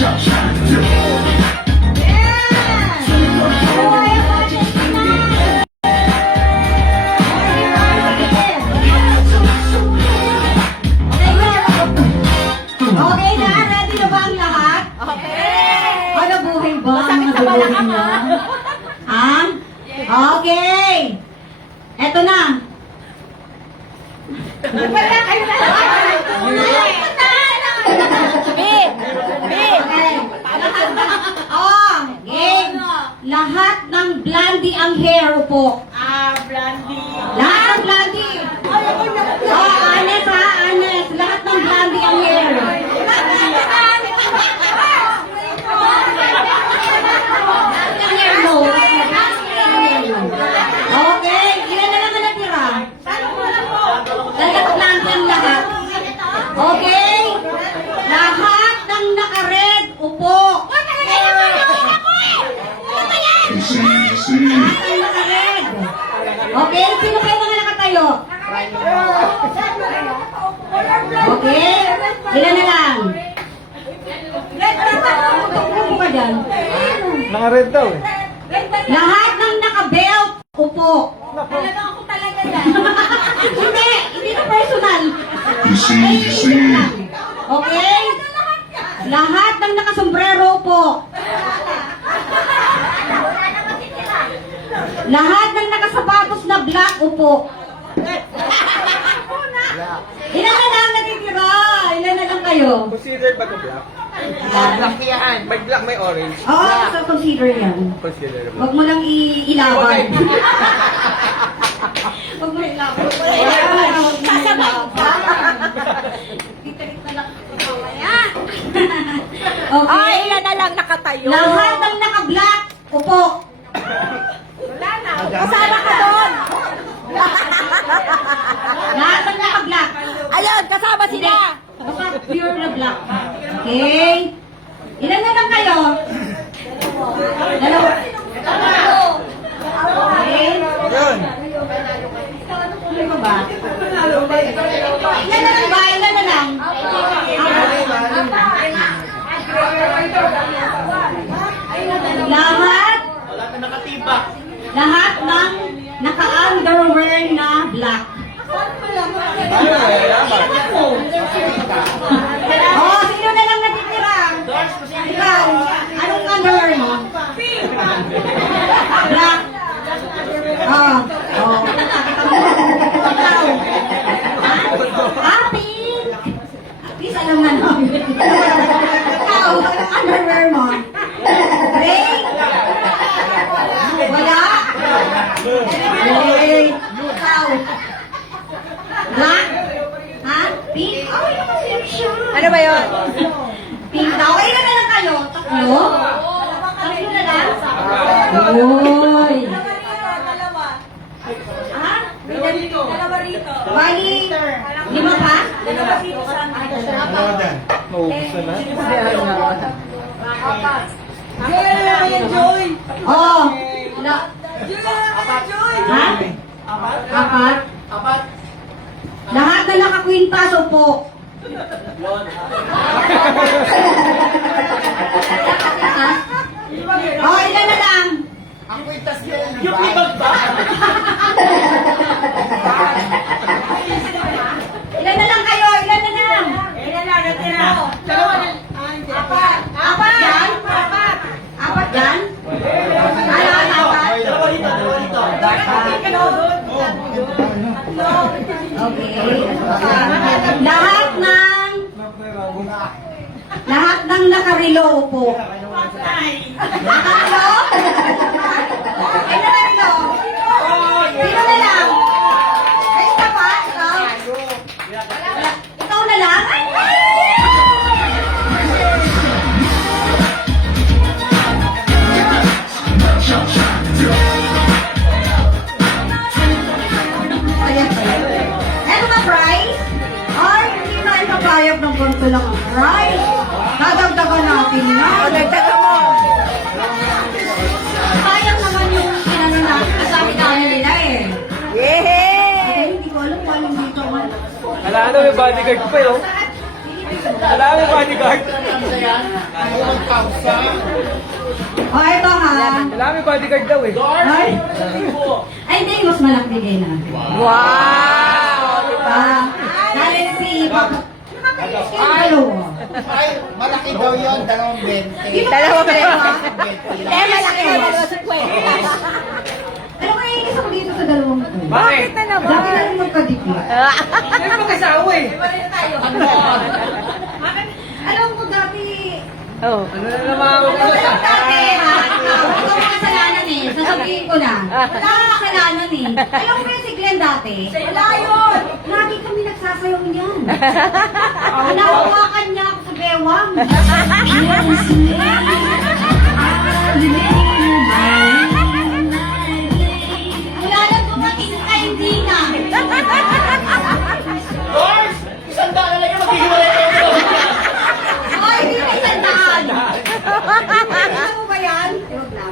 Okay na? Ready na ba ang lahat? Okay! Ano buhay ba? Masakit sa balakang, ha? Ha? Okay! Eto na. Wala kayo na! Big! Big! Okay. Oh, game. Lahat ng blondie ang hair upo. Blondie! Lahat ng blondie. Oh, honest ha, honest. Lahat ng blondie ang hair. Ang hair mo. Okay, ilan na lang ang natira? Lahat blondie ang lahat. Okay? Lahat ng naka-red, upo. Lahat ng naka-red. Okay, sino kayo mga nakatayo? Okay, ilan na lang? Upo ka dyan. Naka-red daw eh. Lahat ng naka-belt, upo. Talagang ako talaga yan. Hindi na personal. Okay? Lahat ng nakasombrero po. Lahat ng nakasapatos na black upo. Ilan na lang natitira? Ilan na lang kayo? Consider ba ito black? Black yan. May black, may orange. Oo, so consider yan. Consider black. Huwag mo lang ilaban. Huwag mo ilaban. Kasabay. Okay? Ay, ilan na lang nakatayo? Lahat ng naka-black, upo. Wala na. Kasama ka doon. Lahat ng naka-black. Ayun, kasama sila. Basta pure na black. Okay? Ilan na lang kayo? Dalawa. Okay? Yun. Ano ba? Ilan na lang ba? Ilan na lang? Lahat? Lahat ng naka-underwear na black. Oh, sino na lang natitira? Ikaw, anong underwear mo? Black. Oh, oh. Ikaw. Pink. Please, alam na namin. Ikaw, anong underwear mo? Gray? Wala? Gray. Ikaw. Black? Ha? Pink? Oh, yun kasi siya. Ano ba yun? Pink daw. Ay, ilan na lang kayo? Tatlo? Tatlo na lang? Uy. Ha? Dalawa rito. Bali, lima pa? Dalawa rito sa akin. Maubos na na. Apat. Joy! Joy! Oo. Joy! Ha? Apat? Lahat na nakakwintas, upo. Ha? Oh, ilan na lang? Yung ibang ba? Ilan na lang kayo? Ilan na lang? Ilan na natira? Dalawa na. Apat. Apat yan? Apat yan? Ano, apat? Okay. Lahat ng nakarilo upo. Nakarilo? Ay, nakarilo? Sino na lang? Ay, isa pa? Ikaw? Ikaw na lang? Ay! Ano nga price? Ay, hindi na ipapayag ng ganito lang ang price. Dadagdagan natin na. Dagdagan mo. Sayang naman yung inano na kasama namin nila eh. Yehey! Ay, hindi ko alam kung anong dito. Wala na, may bodyguard pa yun. Wala, may bodyguard. chance yan. Ay, 1,000. O, ito ha. Wala, may bodyguard daw eh. Ay, ay hindi, mas malaki bigay natin. Wow! Diba? Currency. Nakakainis kayo dalawa. Ay, malaki daw yun, 220. Di ba Dalawa kayo ba? dalawa? Eh, malaki na dalawa sa Pero kainis ako dito sa dalawang ko. Bakit na naman? Dati na rin magkadikla. Hindi mo kasawa eh. Alam ko dati, Oh. Ano na naman ako alam dati ha, ikaw ang kasalanan eh, sasabihin ko na. Wala kang kasalanan eh. Alam mo yung si Glenn dati? Wala yun! Lagi kami nagsasayaw niyan. Nahawakan niya ako sa bewang. Wala lang dumating ka, hindi na. Lord, 100 na lang yung maghihiwalay kayo. Ay, hindi ka isandaan. Ano mo ba yan? Huwag na.